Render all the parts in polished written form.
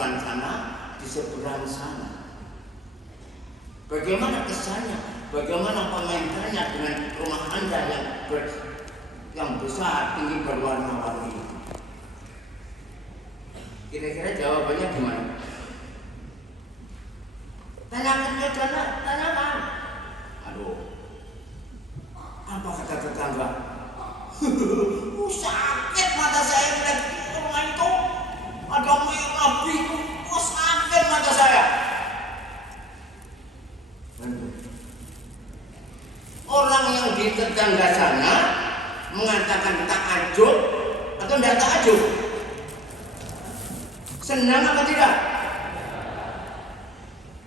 depan sana, di seberang sana. Bagaimana kesannya? Bagaimana komentarnya dengan rumah Anda yang besar, tinggi, berwarna-warni? Kira-kira jawabannya gimana? Tanyakan ke sana, tanyakan. Aduh, apa kata tetangga? Sakit mata saya melihat rumah itu. Ada merah biru, sakit mata saya. Orang yang di tetangga sana mengatakan takjub atau tidak takjub? Senang apa tidak?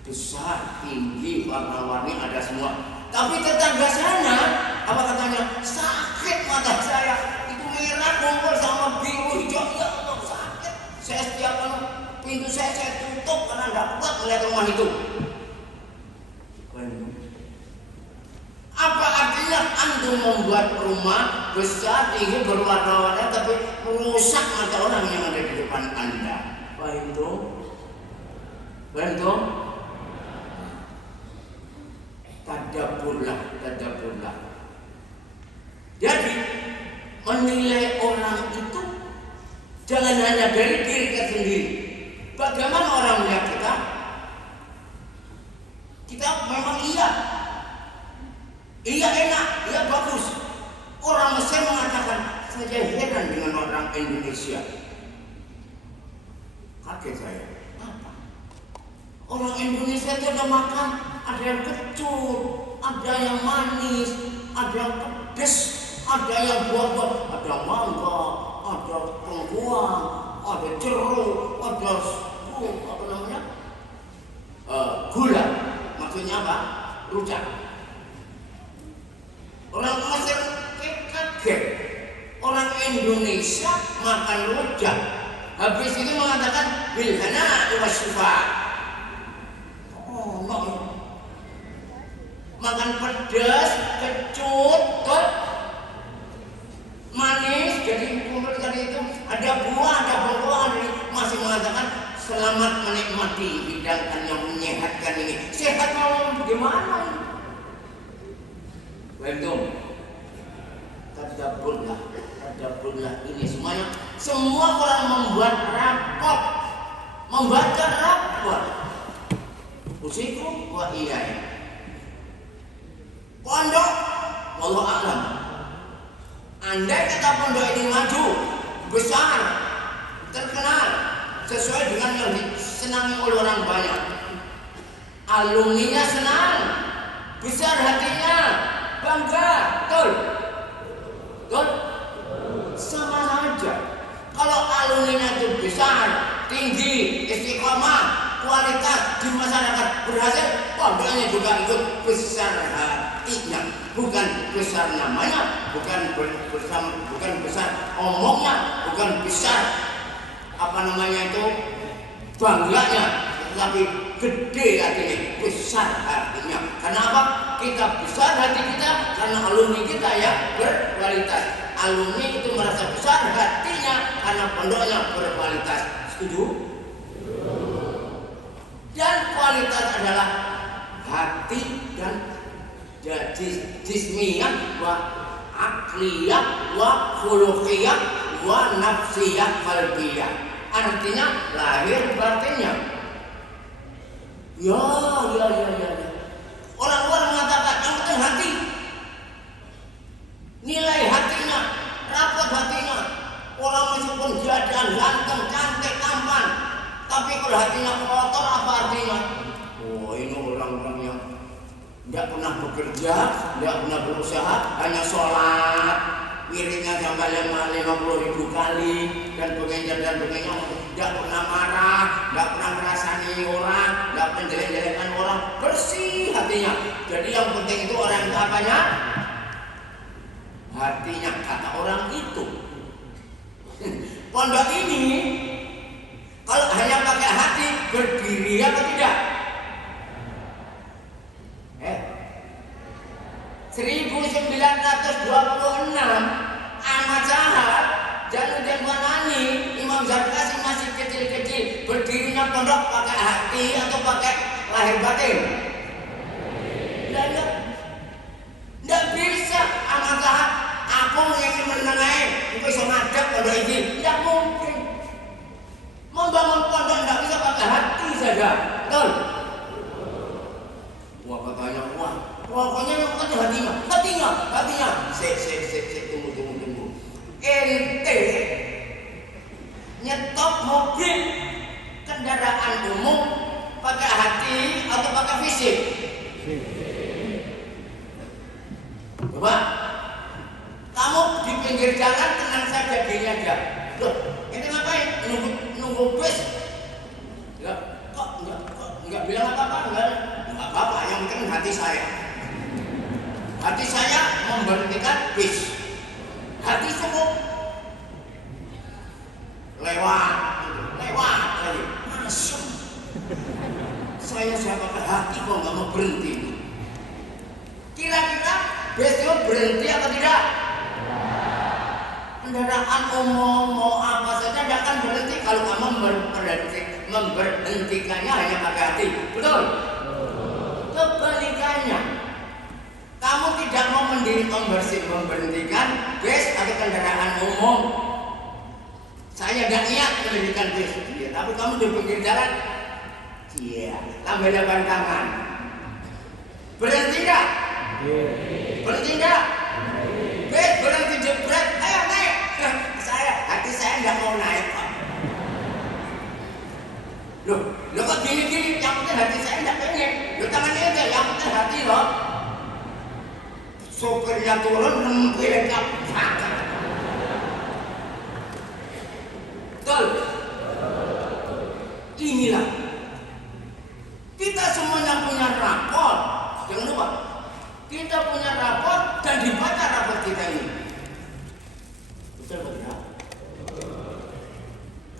Besar, tinggi, warna-warni ada semua. Tapi tetangga sana, apa katanya? Sakit mata saya. Itu merah kumpul sama biru, hijau, ya Allah sakit. Saya setiap pintu saya tutup karena tidak kuat melihat rumah itu. Apa artinya antum membuat rumah besar, tinggi, berwarna-warni tapi merusak mata orang yang ada di depan Anda? Paham itu? Tadaburlah. Jadi menilai orang itu jangan hanya dari diri kita sendiri. Bagaimana orang melihat kita? Kita memang iya enak, iya bagus. Orang Mesir mengatakan, saya heran dengan orang Indonesia. Kaget saya. Apa? Orang Indonesia itu ada makan, ada yang kecut, ada yang manis, ada yang pedas, ada yang buah-buah, ada mangga, ada tengkuang, ada jeruk, ada gula. Maksudnya apa? Rujak. Orang Mesir kaget. Orang Indonesia makan rujak. Habis itu mengatakan bilhana wa syifa. Oh, no. Makan pedas, kecut, manis, jadi kumpul tadi itu ada buah, ada buah, masih mengatakan selamat menikmati hidangan yang menyehatkan ini. Sehat mau bagaimana ini? Bentum, tadaburlah ini semuanya. Semua orang membuat rapor, membaca rapor. Usiku wa iyaya. Pondok, wallahu a'lam. Andai kata pondok ini maju, besar, terkenal, sesuai dengan yang disenangi oleh orang banyak, alumninya senang, besar hatinya, bangga, betul? Sama saja. Kalau alumninya itu besar, tinggi, istiqomah, kualitas di masyarakat berhasil, pondoknya juga ikut besar hatinya, bukan besar namanya, bukan besar omongnya, bukan besar bangganya, tetapi gede hatinya, besar hatinya. Kenapa? Kita besar hati kita karena alumni kita ya berkualitas. Alumni itu merasa besar hatinya karena pondoknya berkualitas. Setuju? Dan kualitas adalah hati dan jismiyah wa akliyah wa khuluqiyah wa nafsiyah qalbiyah. Artinya lahir batinnya. Ya. Orang-orang mengatakan yang penting hati. Nilai hatinya, rapat hatinya. Orang meskipun jadan, ganteng, cantik, tampan, tapi kalau hatinya kotor apa artinya? Oh, ini orang-orang yang tidak pernah bekerja, tidak pernah berusaha, hanya sholat, wiridnya sampai 50.000 kali dan sebagainya, tidak pernah marah, tidak pernah merasani orang, tidak pernah jelek-jelekan orang, bersih hatinya. Jadi yang penting itu orang itu apanya? Hatinya, kata orang itu. Pondok ini kalau hanya pakai hati berdiri apa tidak? 1926 Ahmad Syahad, Jalaluddin Wanani, Imam Zarkashi masih kecil-kecil, berdirinya Jenengan pondok pakai hati atau pakai lahir batin? Nggak bisa. Apakah aku ingin menengahin itu bisa ngadap pondok ini? Nggak mungkin. Membangun pondok nggak bisa pakai hati saja, betul? Wah katanya, wah pokoknya yang ada hatinya. Tunggu. Ente nyetop mobil kendaraan umum pakai hati atau pakai fisik? Coba, kamu di pinggir jalan tenang saja gini aja. Loh, ini ngapain? Nunggu bus? Ya, kok enggak bilang apa-apa? Enggak apa-apa, yang penting hati saya. Hati saya memberhentikan bis. Hati cukup. Lewat lagi. Masuk. Saya pakai hati kok nggak mau berhenti. Kira-kira besok berhenti atau tidak? Kendaraan umum mau apa saja tidak akan berhenti kalau kamu memberhentikannya hanya pakai hati. Betul? Kebalikannya, kamu tidak mau memberhentikan bus atau kendaraan umum. Saya tidak niat memberhentikan bus, tapi kamu di pinggir jalan, lambai-lambai tangan. Berhenti tidak? Berhenti tidak? Bus berhenti jebret, ayo naik. Hati saya tidak mau naik, Pak. Loh kok gini-gini, yang penting hati saya tidak pengen. Tangannya aja, yang penting hati loh. Sopirnya turun, nempel kap. Betul? Inilah. Kita semuanya punya rapor. Jangan lupa. Kita punya rapor dan dibaca rapor kita ini. Betul atau tidak?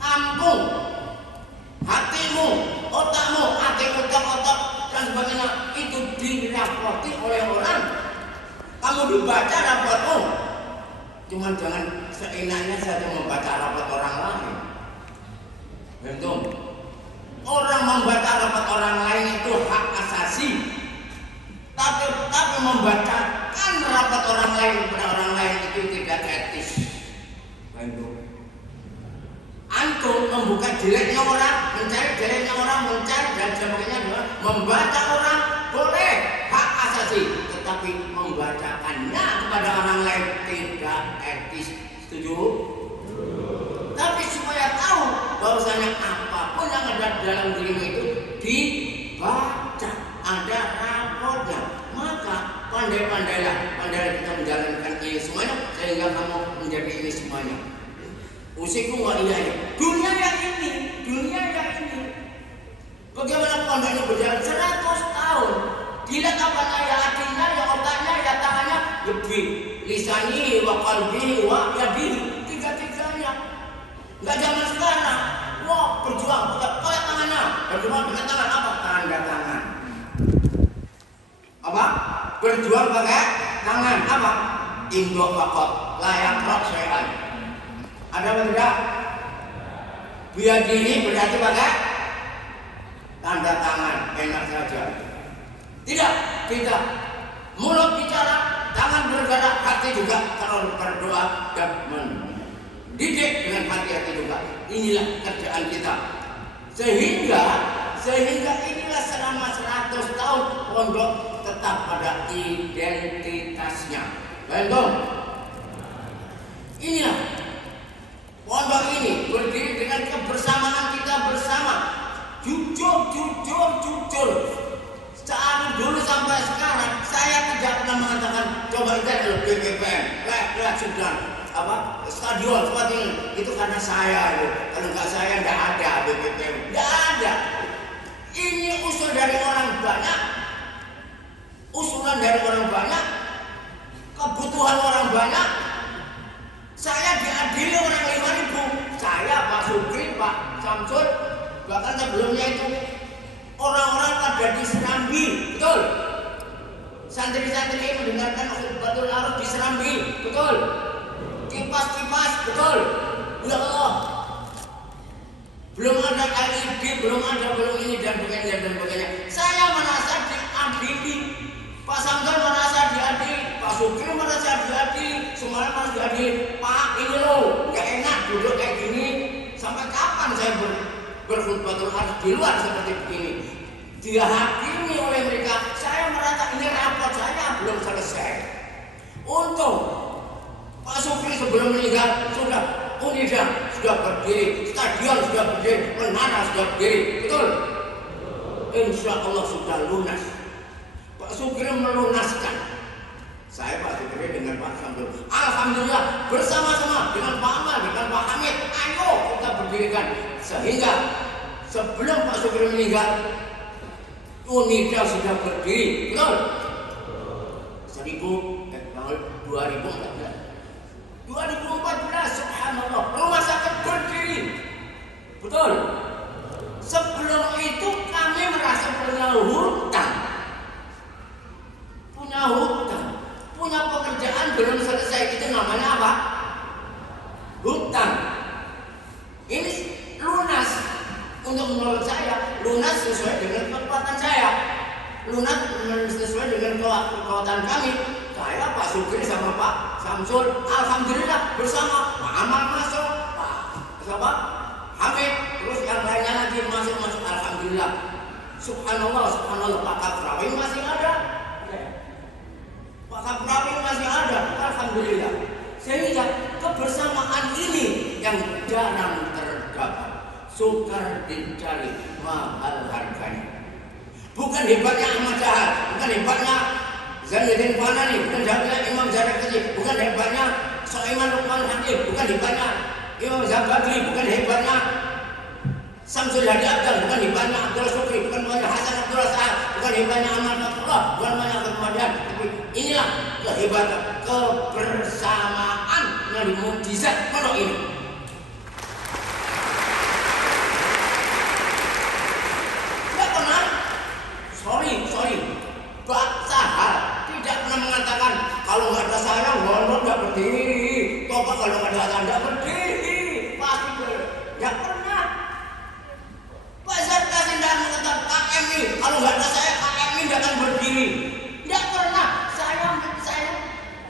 Ampun. Hatimu, otakmu, otak dan sebagainya itu dirapoti oleh orang. Kamu dibaca raportmu. Cuma jangan seenaknya saja membaca raport orang lain. Bentuk. Orang membaca raport orang lain itu hak asasi. Tapi membacakan raport orang lain kepada orang lain itu tidak etis. Bentuk. Antum membuka jeleknya orang, mencari jeleknya orang, mencari dan sebagainya, membaca orang boleh hak asasi, tetapi membacakannya kepada orang lain tidak etis. Setuju? Tapi supaya tahu bahwasanya apapun yang ada dalam dirimu itu dibaca, ada rapornya, maka pandai-pandailah kita menjalankan ini semuanya sehingga kamu menjadi ini semuanya. Usiku waliyah. Dunia yang ini. Bagaimana pondoknya berjalan 100 tahun. Dilihat apanya ya hatinya, ya otaknya, ya tangannya, lebih lisani, wa qalbi, wa yadi, tiga-tiganya. Enggak zaman sekarang. Wah, berjuang pakai tangannya. Berjuang dengan tangan apa? Tanda tangan. Apa? Berjuang pakai tangan apa? Indok fakot, layak rok syai'an. Ada apa tidak? Biadini berarti pakai tanda tangan, enak saja. Tidak. Mulut bicara, tangan bergerak, hati juga terlalu berdoa dan mendidik dengan hati-hati juga. Inilah kerjaan kita. Sehingga inilah selama 100 tahun pondok tetap pada identitasnya. Betul? Inilah pondok ini berdiri dengan kebersamaan kita bersama. Jujur. Saat dulu sampai sekarang saya tidak pernah mengatakan coba kita adalah BPPN, sudah stadion seperti ini. Itu karena saya itu. Kalau nggak saya nggak ada BPPN, nggak ada. Ini usul dari orang banyak, usulan dari orang banyak, kebutuhan orang banyak. Saya diadili orang 5.000. Saya, Pak Sukri, Pak Samsul, bahkan sebelumnya itu orang-orang pada di Serambi, betul. Santri-santri mendengarkan khutbatul arus di Serambi, betul. Kipas, betul. Ya Allah. belum ada LED, belum ini dan sebagainya. Saya merasa diadili, Pak Samsul merasa diadili, Pak Sugeng merasa diadili, semuanya merasa diadili. Pak, ini loh, nggak enak duduk kayak gini. Sampai kapan saya berkhutbatul harus di luar seperti begini? Dihakimi oleh mereka. Saya merasa ini rapot saya belum selesai. Untung Pak Supri sebelum meninggal sudah Unida sudah berdiri, stadion sudah berdiri, menara sudah berdiri, betul? Insya Allah sudah lunas. Pak Supri melunaskan. Saya Pak Supri dengan Pak Samsul, alhamdulillah bersama-sama dengan Pak Amal, dengan Pak Hamid, ayo kita berdirikan sehingga sebelum Pak Supri meninggal Unida sudah berdiri, betul? 2014, subhanallah, rumah sakit berdiri, betul? Sebelum itu kami merasa punya hutang, punya pekerjaan belum selesai, itu namanya apa? Hutang. Ini lunas, untuk menurut saya, lunas sesuai dengan kekuatan saya, lunas sesuai dengan kekuatan kami. Saya Pak Sugeng sama Pak Samsul, alhamdulillah bersama Pak Amal masuk, Pak Hamid, terus yang lainnya lagi masuk, alhamdulillah. Subhanallah, Pak Kaprawi masih ada, Pak Kaprawi masih ada, alhamdulillah. Sehingga kebersamaan ini yang jarang terdapat, sukar dicari, mahal harganya. Bukan hebatnya Ahmad Jahal, bukan hebatnya Zainuddin Fanani, bukan hebatnya Imam Zarakashi, bukan hebatnya Soeman Lukman Hakim, bukan hebatnya Imam Zabadri, bukan hebatnya Samsul Hadi Abdal, bukan hebatnya Abdul Sukri, bukan hebatnya Hasan Abdul Sa'ad, bukan hebatnya Ahmad Fatullah, bukan hebatnya Kemudian. Tapi inilah kehebatan kebersamaan yang mukjizat pondok ini. Tidak pernah, sorry, Pak Sahal tidak pernah mengatakan kalau nggak ada saya, Wono nggak berdiri. Coba kalau nggak ada saya nggak berdiri, pasti nggak pernah. Pak Zarkashi tidak mengatakan KMI kalau nggak ada saya KMI nggak akan berdiri. Nggak pernah. Saya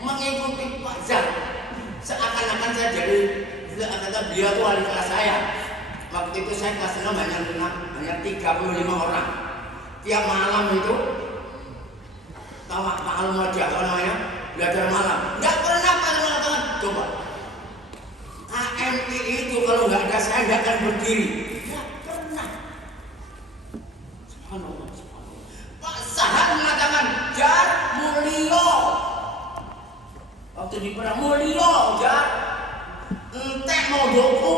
mengikuti Pak Zar. Seakan-akan saya jadi beliau itu wali kelas saya. Waktu itu saya kelas 6 hanya 35 orang. Tiap malam itu malam aja kalau namanya belajar malam. Nggak pernah Pak mengatakan coba KMI itu kalau nggak ada saya nggak akan berdiri. Nggak pernah. Subhanallah. Pak Sahal mengatakan Jar Mulyo. Waktu di perang Mulyo Jar entek mau doku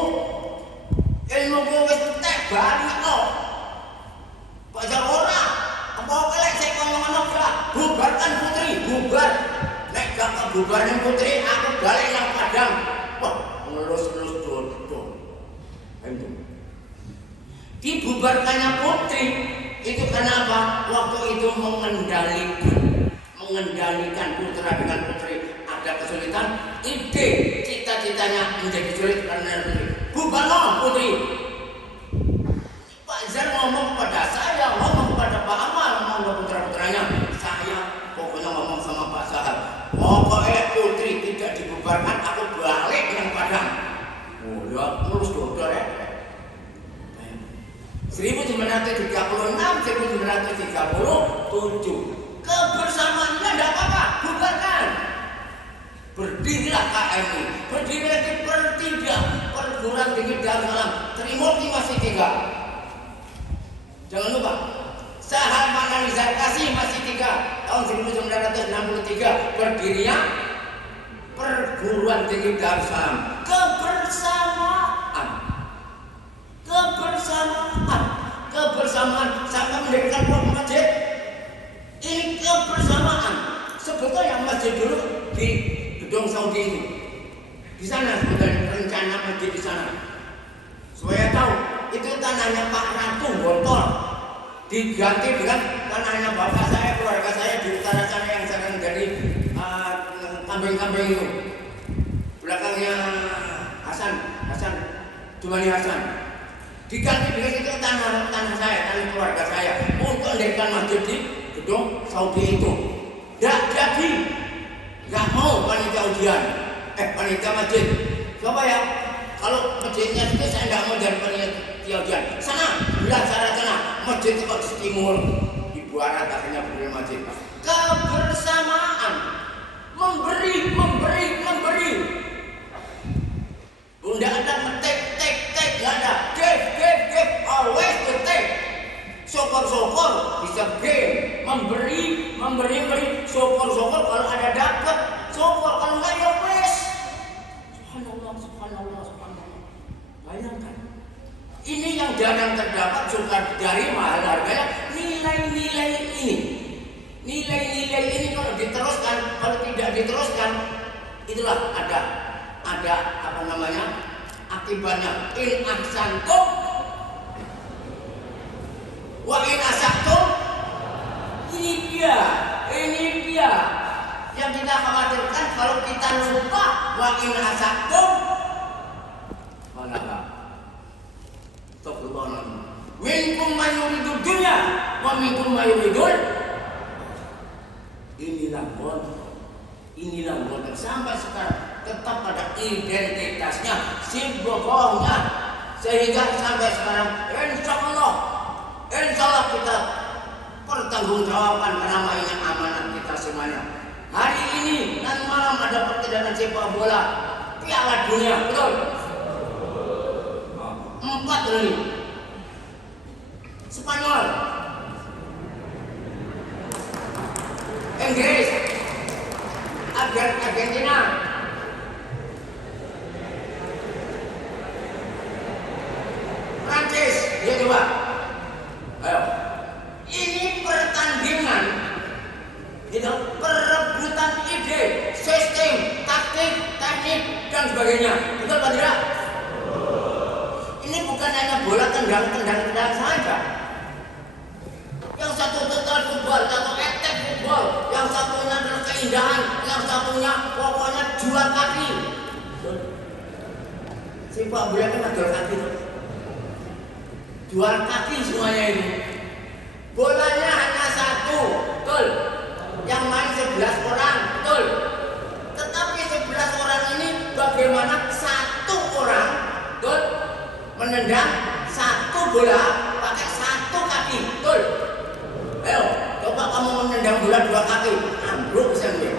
ilmu gue entek balik kok. Pak Jar ora apa kelek saya ngomong bubarkan putri, bubar. Nek gak bubarkan putri, aku balik nang Padang. Wah, ngelus-ngelus dodol. Ayo. Dibubarkannya putri itu karena apa? Waktu itu mengendalikan putra dengan putri ada kesulitan. Ide cita-citanya menjadi sulit karena putri. Bubarkan putri. Pak Zar ngomong kepada saya, ngomong kepada Pak Amal, ngomong ke putra-putranya. Saya pokoknya ngomong sama Pak Sahal, pokoknya putri tidak dibubarkan, aku balik yang Padang. Oh ya, terus dodol ya. 1936, 1937 kebersamaannya tidak apa-apa, bubarkan. Berdirilah KMI, berdiri lagi perguruan tinggi Darussalam, Trimurti masih tinggal. Jangan lupa, Sahal Manani Zarkashi masih tinggal. Tahun 1963 berdirinya perguruan tinggi Darussalam. Kebersamaan sampai mendirikan masjid. Ini kebersamaan. Sebetulnya masjid dulu di gedung Saudi itu. Di sana sebetulnya rencana masjid di sana. Supaya tahu itu tanahnya Pak Ratu Gontor diganti dengan tanahnya bapak saya, keluarga saya di utara sana yang sekarang jadi kambing-kambing itu. Belakangnya Hasan Jumani Hasan. diganti dengan itu tanah saya, tanah keluarga saya untuk mendirikan masjid di gedung Saudi itu. Tidak jadi, nggak mau panitia ujian, panitia masjid. Coba ya, kalau masjidnya itu saya nggak mau jadi panitia ujian. Sana, bilang sana, masjid itu di timur, di barat akhirnya berdiri masjid. Kebersamaan, memberi. Tidak ada ngetek, nggak ada. Give, always to take. Syukur bisa give, memberi, syukur kalau ada dapat, syukur kalau nggak ya wes. Subhanallah. Bayangkan, ini yang jarang terdapat suka dari mahal harganya nilai-nilai ini. Nilai-nilai ini kalau diteruskan, kalau tidak diteruskan, itulah ada apa namanya akibatnya. In ahsantum wa in asa'tum. Ini dia yang kita khawatirkan kalau kita lupa wa in asa'tum malah astagfirullah. Minkum man yuridud dunya wa minkum man yuridul. Inilah motor sampai sekarang tetap pada identitasnya, simbolnya, sehingga sampai sekarang insya Allah kita pertanggungjawaban karena ini amanat kita semuanya. Hari ini nanti malam ada pertandingan sepak bola Piala Dunia, betul? 4 kali. Spanyol, Inggris, Argentina, Prancis, dia coba. Ayo. Ini pertandingan, itu perebutan ide, sistem, taktik, teknik dan sebagainya. Betul Pak tidak? Ini bukan hanya bola tendang saja. Yang satu total football, satu etek football, yang satunya adalah keindahan, yang satunya pokoknya jual kaki. Sepak bola kan jual kaki. Jual kaki semuanya ini. Bolanya hanya satu, betul. Yang main 11 orang, betul. Tetapi 11 orang ini bagaimana satu orang, betul, menendang satu bola pakai satu kaki, betul. Ayo, coba kamu menendang bola 2 kaki, ambruk saja.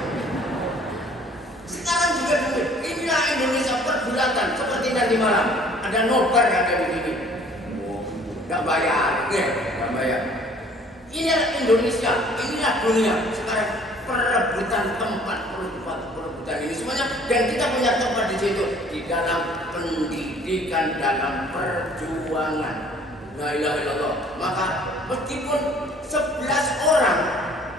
Sekarang juga dulu, inilah Indonesia pergulatan seperti nanti malam. Ada nobar yang ada di sini. Nggak bayar. Inilah Indonesia, inilah dunia. Sekarang perebutan tempat, perebutan ini semuanya, dan kita punya tempat di situ di dalam pendidikan, dalam perjuangan. La ilaha illallah. Maka meskipun 11 orang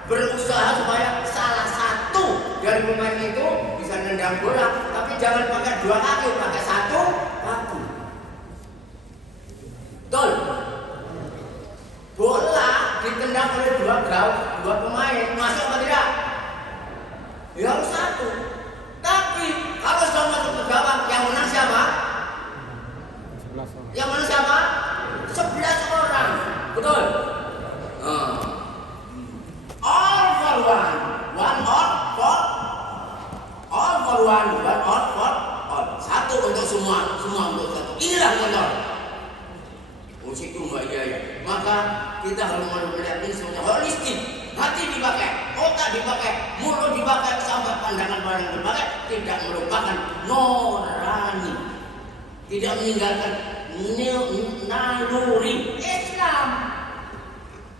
berusaha supaya salah satu dari pemain itu bisa nendang bola, tapi jangan pakai 2 kaki, pakai 1 kaki. Betul. Bola ditendang oleh 2 pemain, masuk apa tidak? Ya harus 1. Tapi kalau sudah masuk ke gawang, yang menang siapa? 11 orang. Yang menang siapa? 11 orang. Betul. All for one. One all for all. Satu untuk semua untuk satu. Inilah motor. Musik itu mbak ya. Maka kita harus melihat ini semuanya holistik. Hati dipakai, otak dipakai, mulut dipakai, sampai pandangan dipakai, tidak merupakan nurani, tidak meninggalkan naluri Islam.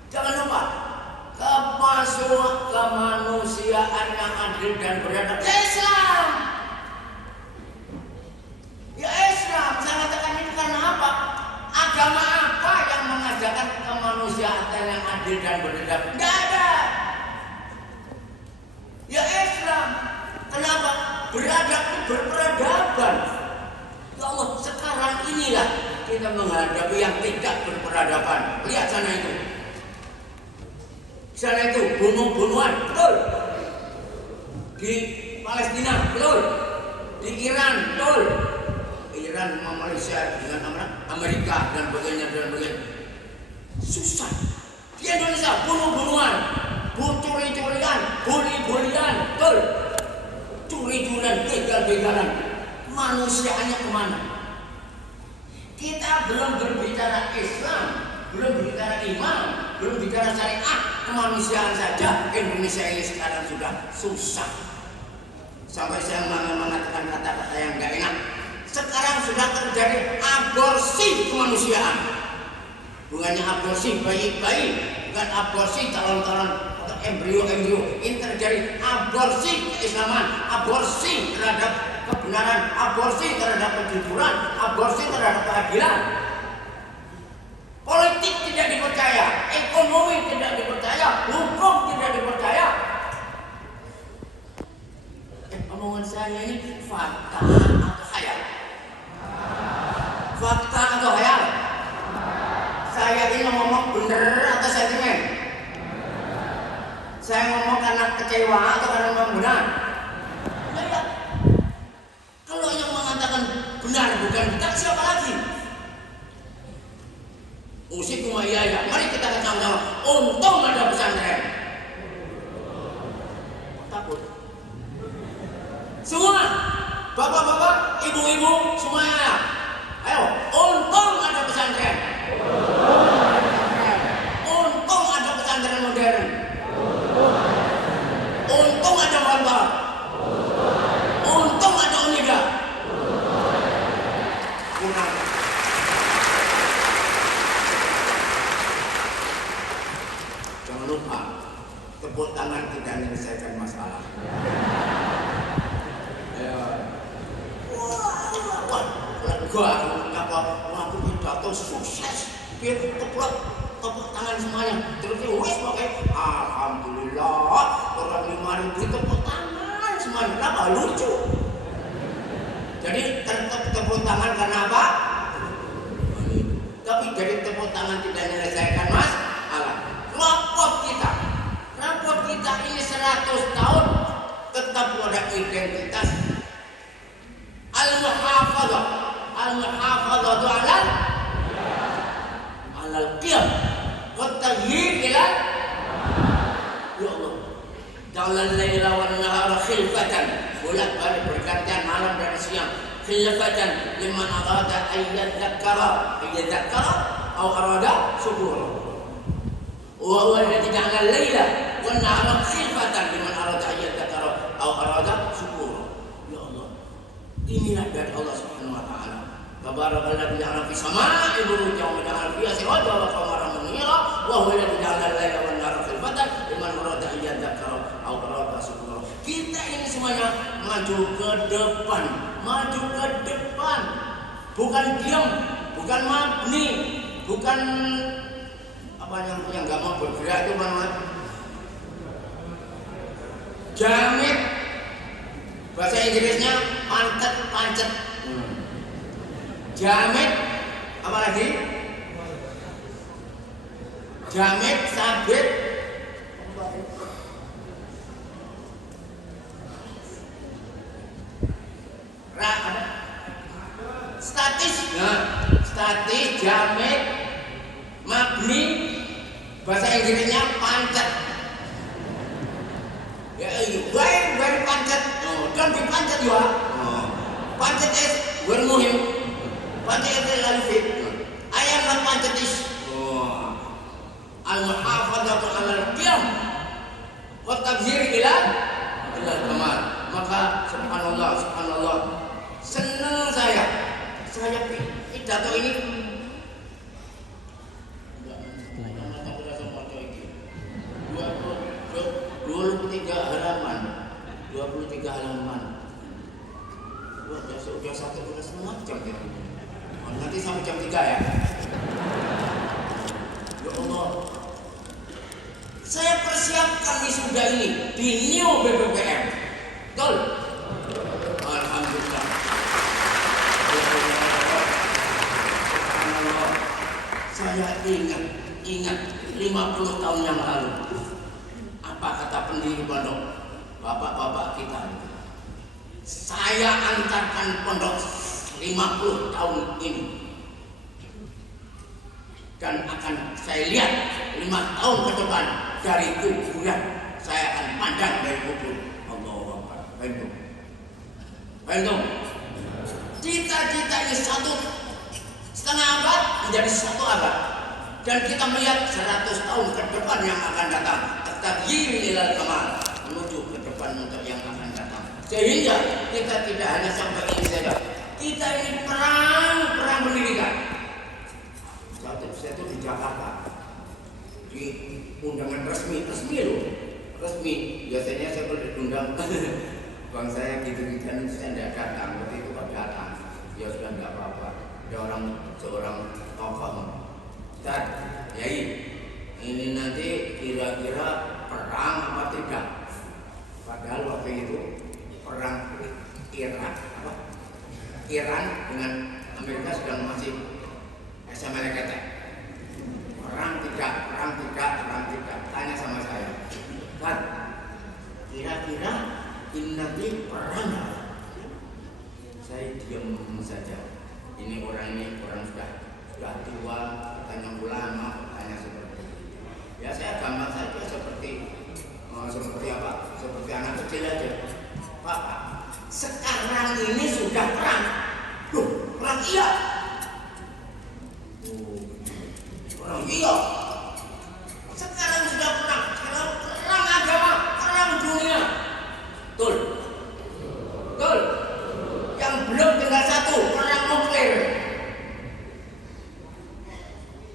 Jangan lupa kemanusiaan yang adil dan beradab Islam. Ya Islam, saya katakan ini karena apa? Agama apa yang mengajarkan kemanusiaan yang adil dan beradab? Tidak ada. Ya Islam. Kenapa? Beradab itu berperadaban. Ya Allah, sekarang inilah kita menghadapi yang tidak berperadaban. Lihat sana itu. Sana itu bunuh-bunuhan, betul. Di Palestina, betul. Di Iran, betul. Iran sama Malaysia dengan apa? Amerika dan begini. Susah. Di Indonesia bunuh-bunuhan, curi-curian, bully-bullyan, betul. Curi-curian, begal-begalan. Manusianya kemana? Kita belum berbicara Islam, belum berbicara iman, belum bicara syariah, kemanusiaan saja. Indonesia ini sekarang sudah susah. Sampai saya mengatakan kata-kata yang gak enak. Sekarang sudah terjadi aborsi kemanusiaan. Bukannya aborsi bayi-bayi, bukan aborsi calon-calon atau embrio-embrio. Ini terjadi aborsi keislaman, aborsi terhadap kebenaran, aborsi terhadap kejujuran, aborsi terhadap keadilan. Politik tidak dipercaya, ekonomi tidak dipercaya, hukum tidak dipercaya. Omongan saya ini fakta atau khayal? Fakta atau khayal? Saya ini ngomong bener atau sentimen? Saya ngomong karena kecewa atau karena memang benar? Ya. Kalau yang mengatakan benar bukan kita, siapa lagi? Musik cuma iya. Mari kita sama-sama. Untung ada pesantren. Takut. Semua, bapak-bapak, ibu-ibu, semuanya. Ayo, untung ada pesantren. Untung ada pesantren modern. Untung ada Al-Bahar. Untung ada Unida. Jangan lupa, tepuk tangan tidak menyelesaikan masalah. Wah, aku pidato sukses. Dia tepuk tangan semuanya. Terus wes pakai alhamdulillah orang 5.000 tepuk tangan semuanya. Kenapa? Lucu. Jadi tepuk tangan karena apa? Tapi dari tepuk tangan tidak menyelesaikan masalah. Rapot kita ini 100 tahun tetap ada identitas. Al-muhafadhatu 'alal qiyam wa taghyir ila ya Allah. Ja'alal laila wan nahara khilfatan, bolak-balik bergantian malam dan siang. Khilfatan liman arada ayyadzakkara aw arada syukura. Wa huwa alladhi ja'ala al-laila wan nahara khilfatan liman arada ayyadzakkara aw arada syukura. Ya Allah. Inilah dari Allah Subhanahu wa taala. Tabarakalladzi ja'ala fis samaa'i burujan wa ja'ala fiha sirajan wa qamaran munira wa huwa alladzi ja'ala al-laila wan nahara khilfatan liman arada ayyadzakkara aw arada syukura. Kita ini semuanya maju ke depan. Bukan diam, bukan mabni, bukan apa yang enggak mau bergerak itu mana? Jamit. Bahasa Inggrisnya pancet. Jamit, apa lagi? Jamit, sabit, statis. Nah, statis, jamit, mabni, bahasa Inggrisnya pancet. Ya, very pancet. Don't be pancet ya. Pancet is very muhim. Pancet itu lalifit. I am not pancetish. Al-muhafadhatu 'alal qiyam wa taghyir ila kamal. Maka subhanallah. Senang saya pidato ini. 23 halaman. Wah, udah 1,5 jam ya. Nanti sampai jam 3 ya. Ya Allah. Saya persiapkan wisuda ini di New BPPM. Betul? Alhamdulillah. Saya ingat 50 tahun yang lalu. Apa kata pendiri pondok? Bapak-bapak kita. Saya antarkan pondok 50 tahun ini. dan akan saya lihat 5 tahun ke depan dari kuburan. Saya akan pandang dari kubur. Allahu Akbar. Paham? Cita-cita ini 1,5 abad menjadi 1 abad. Dan kita melihat 100 tahun ke depan yang akan datang. At-taghyir ilal kamal, menuju ke depan untuk yang akan datang. Sehingga kita tidak hanya sampai ini saja. Kita ini perang pendidikan. Saya itu di Jakarta, di undangan resmi loh. Resmi, biasanya saya kalau diundang bang saya gitu-gitu saya tidak datang, waktu itu kok datang. Ya sudah tidak apa-apa. Ada seorang tokoh. Ustaz, Yai, ini nanti kira-kira perang apa tidak? Padahal waktu itu perang Iran dengan Amerika sedang masih SMRKT. Perang tidak. Tanya sama saya, Ustaz, kira-kira ini nanti perang apa? Saya diam saja. Ini orang sudah tua, tanya ulama, tanya seperti itu. Ya saya gampang saja seperti apa? Seperti anak kecil aja. Pak, sekarang ini sudah perang. Loh, perang iya. Perang iya. Sekarang sudah perang. Sekarang perang agama, perang dunia. Betul. Yang belum tinggal satu, perang nuklir.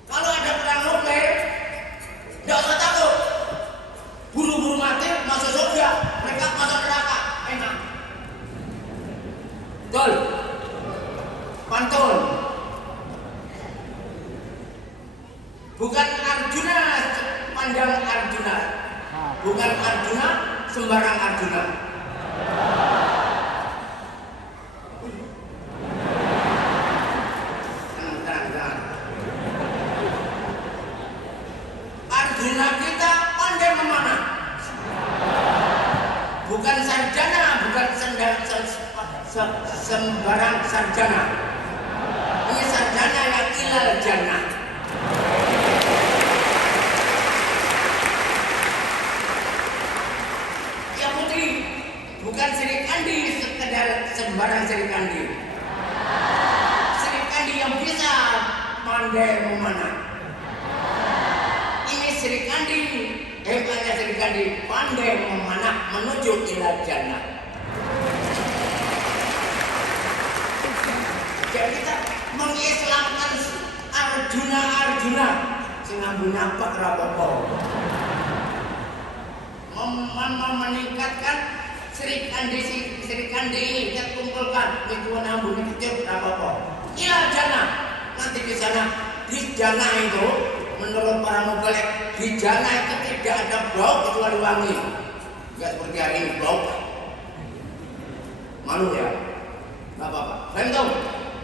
Kalau ada perang nuklir, tidak usah takut. Buru-buru mati, masuk surga, mereka masuk neraka, enak. Betul. Pantun. Bukan Arjuna pandang Arjuna. Bukan Arjuna sembarang Arjuna. Tenang. Arjuna kita pandai memanah. Bukan sarjana, bukan sembarang sarjana. Ini sarjana yang ilal jannah. Ya putri, bukan Sri Kandi sekedar sembarang Sri Kandi. Sri Kandi yang bisa pandai memanah. Ini Sri Kandi, hebatnya Sri Kandi pandai memanah menuju ilal jannah. Jadi kita mengislamkan Arjuna sing nganggo napak rapopo. Meningkatkan Sri Kandi ini kita kumpulkan di dua nambun kecil rapopo. Ilal jannah. Nanti di sana di jannah itu menurut para mubalek di jannah itu tidak ada bau kecuali wangi. Enggak seperti hari ini bau. Malu ya? Enggak apa-apa. Bentuk.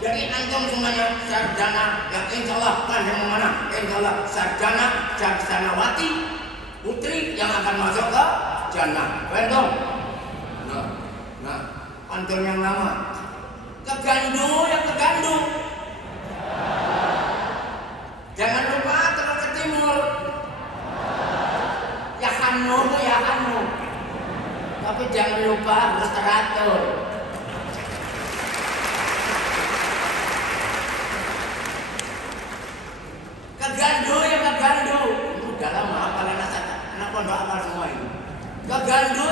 Jadi antum semuanya sarjana yang insya Allah pandai memanah, insya Allah sarjana sarjanawati putri yang akan masuk ke jannah. Bentuk. Nah, pantun yang lama. Kegandu. Jangan lupa terus ke timur. Ya hanu. Tapi jangan lupa harus teratur. Kegandu. Udah lama apalan anak pondok apal semua ini. Kegandu.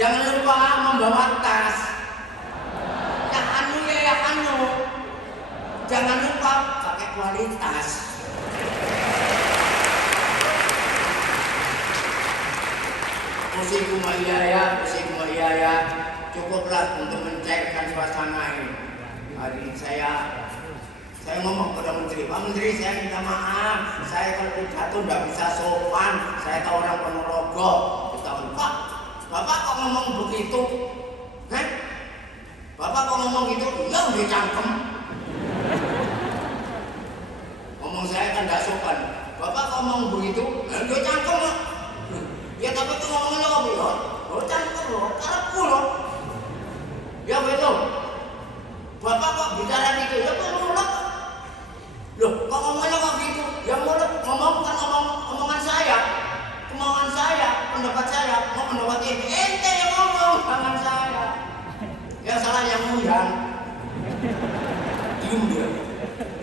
Jangan lupa membawa tas. Ya anu. Jangan lupa pakai kualitas. Musikum iya. Cukuplah untuk mencairkan suasana ini. Hari ini saya ngomong kepada Menteri, Pak Menteri, saya minta maaf, saya kalau pidato tidak bisa sopan, saya tahu orang Ponorogo. Pak, Bapak kok ngomong begitu? Bapak kok ngomong gitu? Ya udah cangkem. Ngomong saya kan tidak sopan. Bapak kok ngomong begitu? Ya udah cangkem loh. Ya tapi itu ngomongnya kok bilang, oh cangkem loh, karepku loh. Ya betul. Bapak kok bicara gitu? Ya perlu loh. Loh, kok ngomongnya kok gitu? Ya mulut ngomong bukan omongan saya. Kemauan saya, pendapat saya, mau pendapat ente yang ngomong, jangan saya. Yang salah yang ngundang. Diam dia.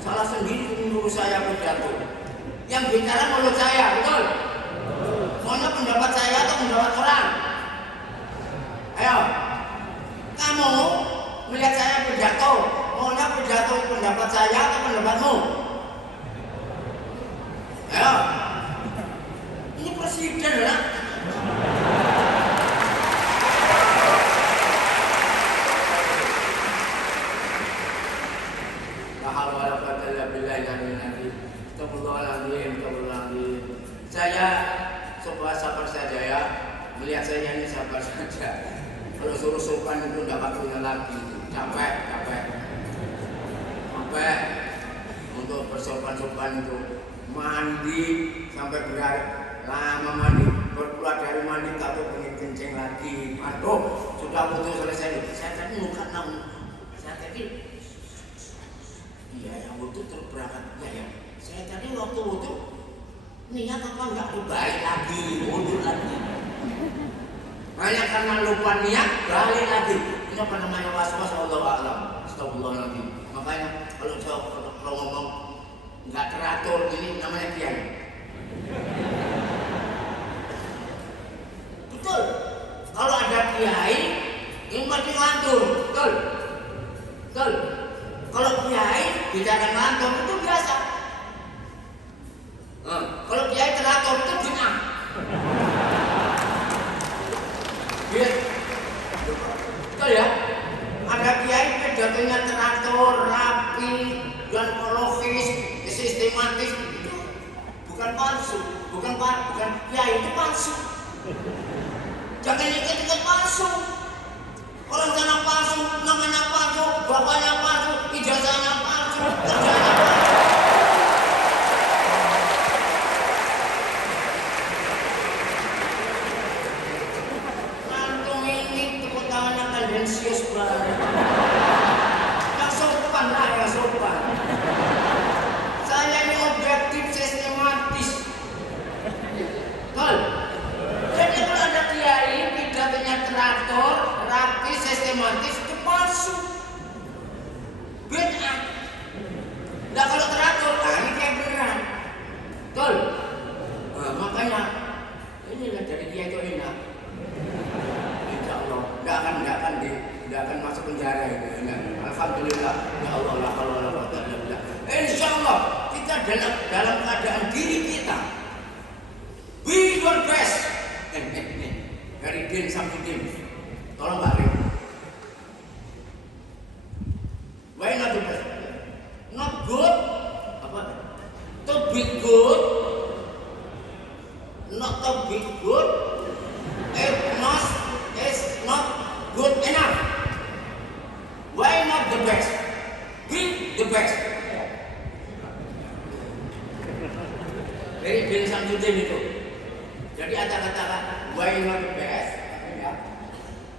Salah sendiri menurut saya pidato. Yang bicara mulut saya, betul? Maunya pendapat saya atau pendapat orang? Ayo, kamu melihat saya pidato, maunya pidato pendapat saya atau pendapatmu? Ayo, ini presiden lah. Saya sabar saja ya, melihat saya ini sabar saja. Kalau suruh sopan itu tidak waktunya lagi, capek untuk bersopan-sopan itu. Mandi sampai berat, lama mandi, keluar dari mandi tak tahu pengen kencing lagi. Aduh, sudah butuh selesai. Saya tadi bukan saya tadi, iya yang butuh terus berangkat ya. Saya tadi waktu butuh niat apa enggak balik lagi, mundur lagi. Hanya karena lupa niat, balik lagi. Ini apa namanya was-was, Allah a'lam. Astagfirullahaladzim. Makanya kalau ngomong nggak teratur, ini namanya kiai. Betul. Kalau ada kiai, ini mesti ngantur. Betul. Kalau kiai bicara ngantur itu biasa. Kalau kiai teratur itu bid'ah. Betul ya? Ada kiai pidatonya teratur, rapi, dan logis, sistematis. Itu bukan palsu, bukan kiai itu palsu. Jangan ikut-ikut palsu. Orang sana palsu, namanya palsu, bapaknya palsu, ijazahnya palsu, kerjanya palsu. Tendensius banget. Yang sopan lah, yang sopan. Saya ini objektif sistematis. Betul. Jadi kalau ada kiai pidatonya teratur, rapi, sistematis itu palsu. Bid'ah. Nah kalau teratur, ini kayak beneran. Betul. Makanya inilah dari kiai itu enak. Tidak akan masuk penjara itu. Alhamdulillah, ya Allah, la haula wala quwwata illa billah. Insyaallah kita dalam keadaan diri kita. Be your best. Dari Din Samsudin. Tolong Pak Rin. Why not the best? Not good. Apa? To be good. Not to be good. It's not good enough. Why not the best? Be the best. Dari Din Samsudin itu. Jadi ada kata why not the best? Ya.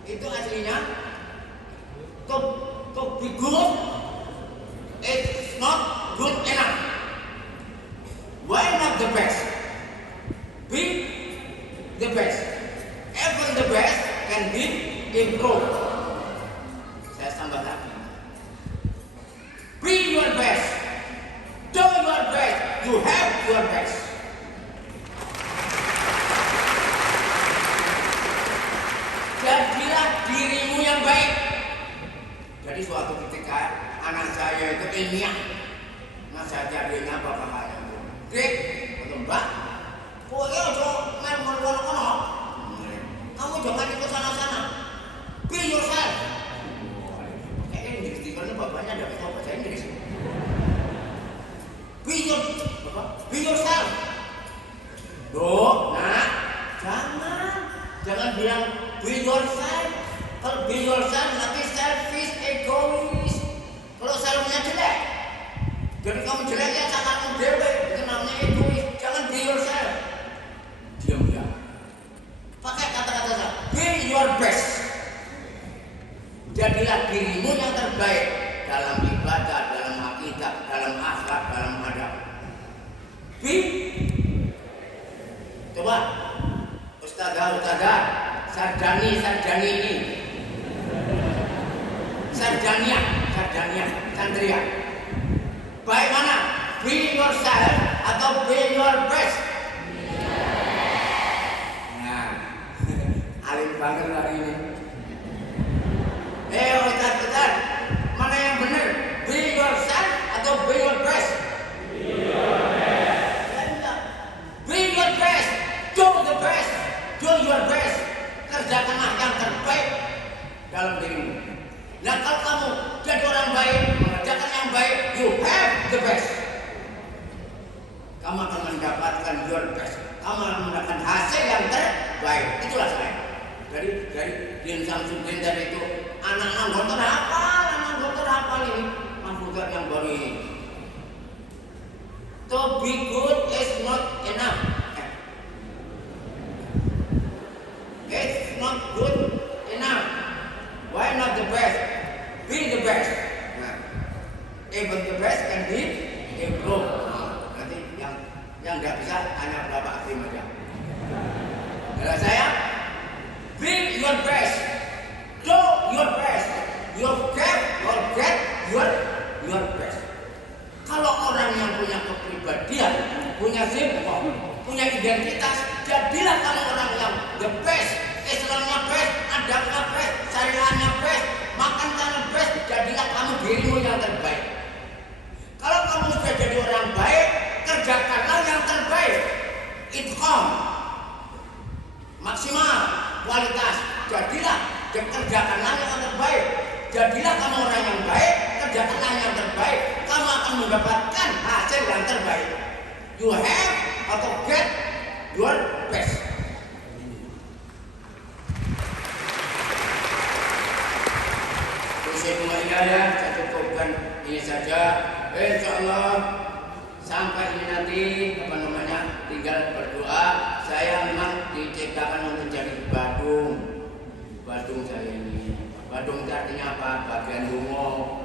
Itu aslinya to be good. It's not good enough. Why not the best? Be the best. Even the best can be improved. Saya tambah lagi. Be your best. Do your best. You have your best. Jadilah dirimu yang baik. Jadi suatu ketika anak saya itu ilmiah, nah saya cari apa kakaknya itu. Dek, Mbak, pokoknya ojo main kono-kono. Kamu jangan ikut sana-sana. Be yourself. Kayaknya di stikernya bapaknya ada bisa bahasa Inggris. Be yourself. Loh, nah, jangan bilang be yourself. Kalau be yourself nanti selfish, egois. Kalau selfnya jelek, jadi kamu jelek ya sangat dewe, itu namanya egois. Jangan be yourself. Diam ya. Pakai kata-kata saya, be your best. Jadilah dirimu yang terbaik dalam ibadah, dalam akidah, dalam akhlak, dalam sarjani ini. Sarjania, santria. Baik mana? Be yourself atau be your best? Nah, alim banget hari ini. Ustaz, mana yang benar? Be yourself atau be your best? Be your best. Do the best. Do your best. Kerjakanlah yang terbaik dalam dirimu. Nah, kalau kamu jadi orang baik, mengerjakan yang baik, you have the best. Kamu akan mendapatkan your best. Kamu akan mendapatkan hasil yang terbaik. Itulah saya. Dari Din Samsudin tadi itu anak dokter hafal ini. Mahfudzat yang baru ini. To be good is not enough. It's not good enough. Why not the best? Be the best. Nah, even the best can be improved. Nanti yang nggak bisa hanya berapa aktif aja. Kalau saya, be your best, do your best, you get your best. Kalau orang yang punya kepribadian, punya sifat, punya identitas, jadilah kamu orang yang the best. Islamnya best, adabnya best, syariahnya best, makannya best, jadilah kamu dirimu yang terbaik. Kalau kamu sudah jadi orang baik, kerjakanlah yang terbaik. Itqan, maksimal, kualitas, jadilah, kerjakanlah yang terbaik. Jadilah kamu orang yang baik, kerjakanlah yang terbaik, kamu akan mendapatkan hasil yang terbaik. You have atau get your best. Ya, saya cukupkan ini saja. Insyaallah sampai ini nanti tinggal berdoa. Saya memang diciptakan untuk jadi badung saya ini. Badung itu artinya apa? Bagian lungo.